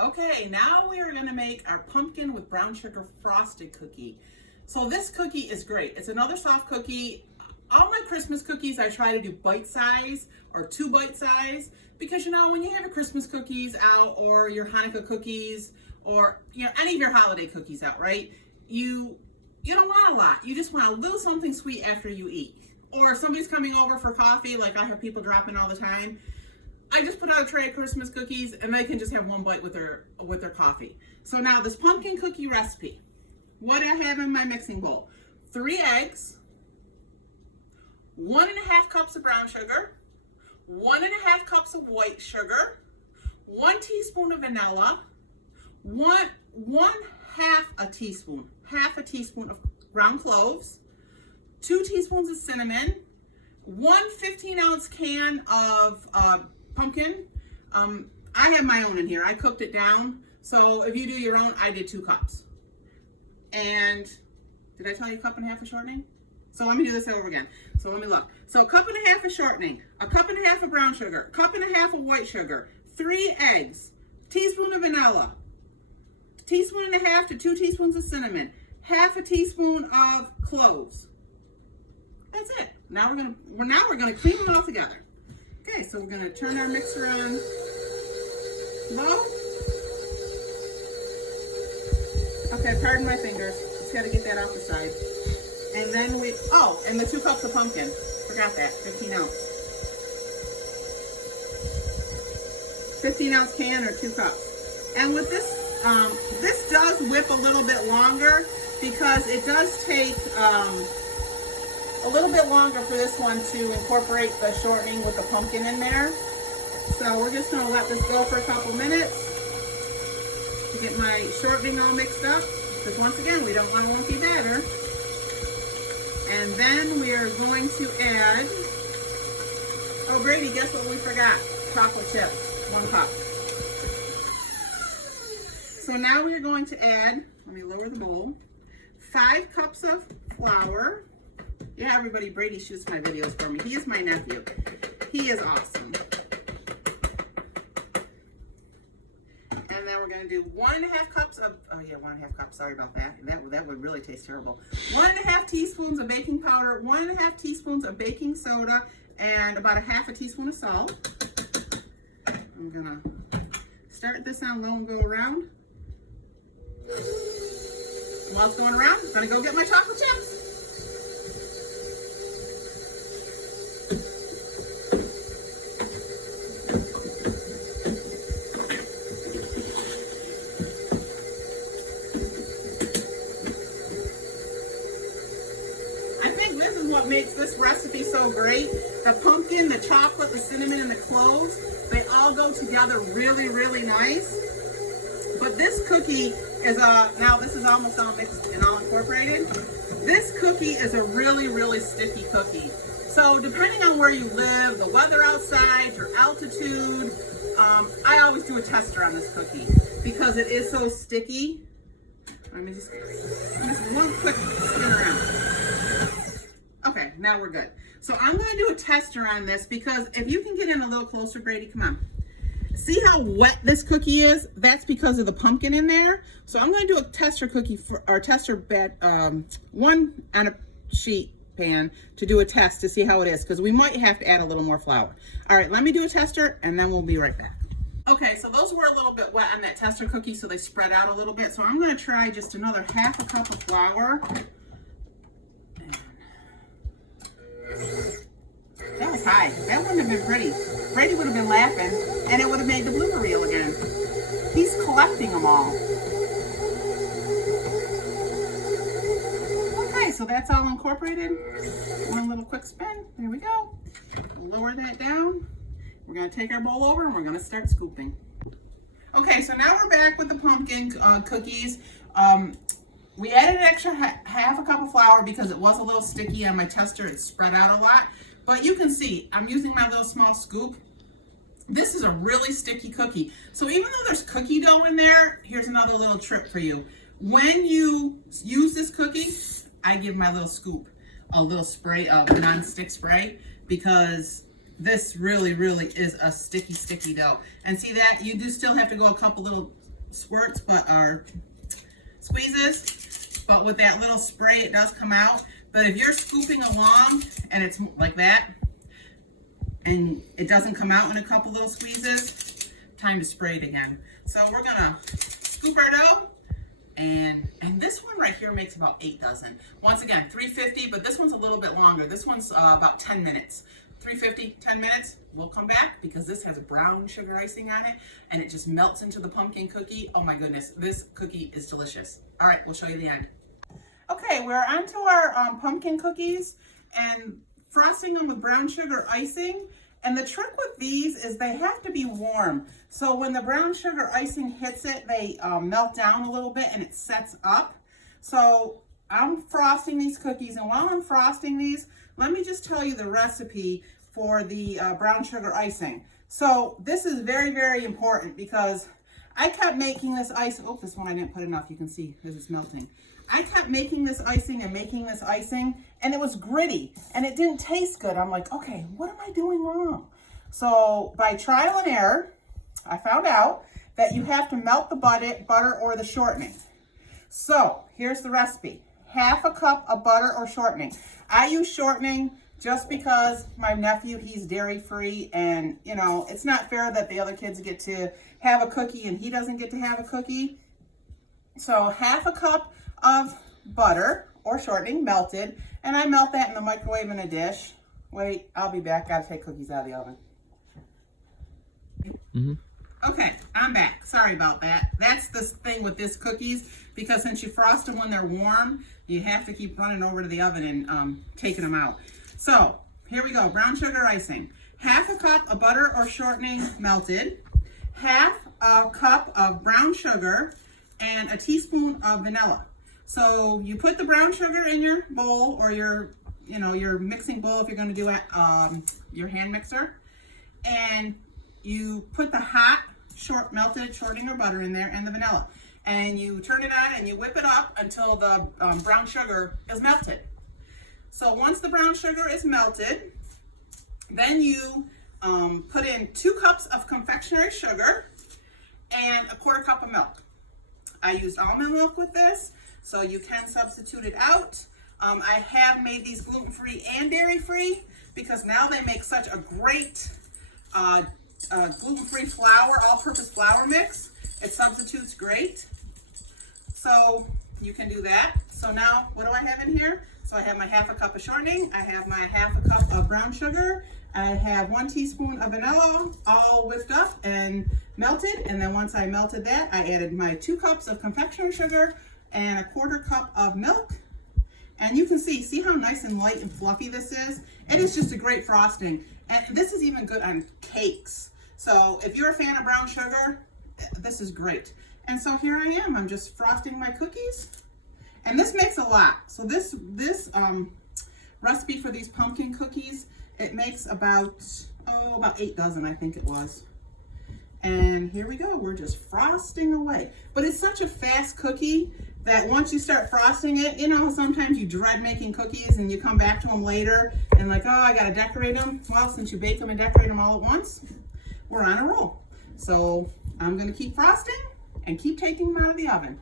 Okay, now we are gonna make our pumpkin with brown sugar frosted cookie. So this cookie is great. It's another soft cookie. All my Christmas cookies, I try to do bite size or 2 bite size because when you have your Christmas cookies out or your Hanukkah cookies or any of your holiday cookies out, right? You don't want a lot. You just want a little something sweet after you eat. Or if somebody's coming over for coffee, like I have people dropping all the time. I just put out a tray of Christmas cookies and they can just have 1 bite with their coffee. So now this pumpkin cookie recipe, what I have in my mixing bowl: 3 eggs, 1.5 cups of brown sugar, 1.5 cups of white sugar, 1 teaspoon of vanilla, half a teaspoon of ground cloves, 2 teaspoons of cinnamon, 1 15-ounce can of pumpkin. I have my own in here. I cooked it down. So if you do your own, I did 2 cups. And did I tell you 1.5 cups of shortening? So let me do this over again. So let me look. So 1.5 cups of shortening, 1.5 cups of brown sugar, 1.5 cups of white sugar, 3 eggs, teaspoon of vanilla, 1.5 teaspoons to 2 teaspoons of cinnamon, half a teaspoon of cloves. That's it. Now we're gonna cream them all together. Okay, so we're gonna turn our mixer on low. Okay, pardon my fingers. Just gotta get that off the side. And then and the 2 cups of pumpkin. Forgot that, 15-ounce. 15-ounce can or 2 cups. And with this, this does whip a little bit longer because it does take a little bit longer for this one to incorporate the shortening with the pumpkin in there. So we're just gonna let this go for a couple minutes to get my shortening all mixed up, because once again, we don't want a lumpy batter. And then we are going to add, oh Brady, guess what we forgot? Chocolate chips, 1 cup. So now we're going to add, let me lower the bowl, 5 cups of flour. Yeah, everybody, Brady shoots my videos for me. He is my nephew. He is awesome. And then we're going to do 1.5 cups of, 1.5 cups, sorry about that. That would really taste terrible. 1.5 teaspoons of baking powder, 1.5 teaspoons of baking soda, and about 1/2 teaspoon of salt. I'm going to start this on low and go around. While it's going around, I'm going to go get my chocolate chips. What makes this recipe so great: the pumpkin, the chocolate, the cinnamon, and the cloves, they all go together really, really nice. But this cookie is now this is almost all mixed and all incorporated. This cookie is a really, really sticky cookie. So depending on where you live, the weather outside, your altitude, I always do a tester on this cookie because it is so sticky. Let me just 1 quick spin around. Okay, now we're good. So I'm going to do a tester on this because if you can get in a little closer, Brady, come on. See how wet this cookie is? That's because of the pumpkin in there. So I'm going to do a tester cookie tester bed, 1 on a sheet pan to do a test to see how it is, because we might have to add a little more flour. All right, let me do a tester and then we'll be right back. Okay, so those were a little bit wet on that tester cookie, so they spread out a little bit. So I'm going to try just another 1/2 cup of flour. That was high. That wouldn't have been pretty. Brady would have been laughing, and it would have made the blooper reel again. He's collecting them all. Okay, so that's all incorporated. 1 little quick spin. There we go. We'll lower that down. We're going to take our bowl over, and we're going to start scooping. Okay, so now we're back with the pumpkin cookies. We added an extra 1/2 cup of flour because it was a little sticky on my tester. It spread out a lot. But you can see, I'm using my little small scoop. This is a really sticky cookie. So even though there's cookie dough in there, here's another little trick for you. When you use this cookie, I give my little scoop a little spray of non-stick spray, because this really, really is a sticky dough. And see that? You do still have to go a couple little squirts, but our squeezes, but with that little spray, it does come out. But if you're scooping along and it's like that, and it doesn't come out in a couple little squeezes, time to spray it again. So we're gonna scoop our dough, and this one right here makes about 8 dozen. Once again, 350, but this one's a little bit longer. This one's about 10 minutes. 350, 10 minutes, we'll come back because this has brown sugar icing on it and it just melts into the pumpkin cookie. Oh my goodness, this cookie is delicious. All right, we'll show you the end. Okay, we're on to our pumpkin cookies and frosting them with brown sugar icing. And the trick with these is they have to be warm. So when the brown sugar icing hits it, they melt down a little bit and it sets up. So I'm frosting these cookies, and while I'm frosting these, let me just tell you the recipe for the brown sugar icing. So this is very, very important because I kept making this icing. Oh, this one I didn't put enough. You can see this is melting. I kept making this icing and making this icing, and it was gritty and it didn't taste good. I'm like, okay, what am I doing wrong? So by trial and error, I found out that you have to melt the butter or the shortening. So here's the recipe. Half a cup of butter or shortening. I use shortening just because my nephew, he's dairy free, and you know, it's not fair that the other kids get to have a cookie and he doesn't get to have a cookie. So half a cup of butter or shortening melted, and I melt that in the microwave in a dish. Wait, I'll be back. Gotta take cookies out of the oven. Okay, I'm back. Sorry about that. That's the thing with this cookies, because since you frost them when they're warm, you have to keep running over to the oven and taking them out. So here we go, brown sugar icing. Half a cup of butter or shortening melted, half a cup of brown sugar, and a teaspoon of vanilla. So you put the brown sugar in your bowl or your mixing bowl if you're going to do it, your hand mixer, and you put the hot melted shortening or butter in there and the vanilla, and you turn it on and you whip it up until the brown sugar is melted. So once the brown sugar is melted, then you put in 2 cups of confectionery sugar and a 1/4 cup of milk. I used almond milk with this, so you can substitute it out. I have made these gluten-free and dairy-free because now they make such a great gluten-free flour, all-purpose flour mix. It substitutes great. So you can do that. So now, what do I have in here? So I have my half a cup of shortening, I have my half a cup of brown sugar, I have 1 teaspoon of vanilla, all whipped up and melted. And then once I melted that, I added my 2 cups of confectionery sugar and a 1/4 cup of milk. And you can see how nice and light and fluffy this is. It is just a great frosting. And this is even good on cakes. So if you're a fan of brown sugar, this is great. And so here I am, I'm just frosting my cookies. And this makes a lot. So this recipe for these pumpkin cookies, it makes about 8 dozen, I think it was. And here we go, we're just frosting away. But it's such a fast cookie that once you start frosting it, you know, sometimes you dread making cookies and you come back to them later and like, oh, I gotta decorate them. Well, since you bake them and decorate them all at once, we're on a roll. So I'm gonna keep frosting and keep taking them out of the oven.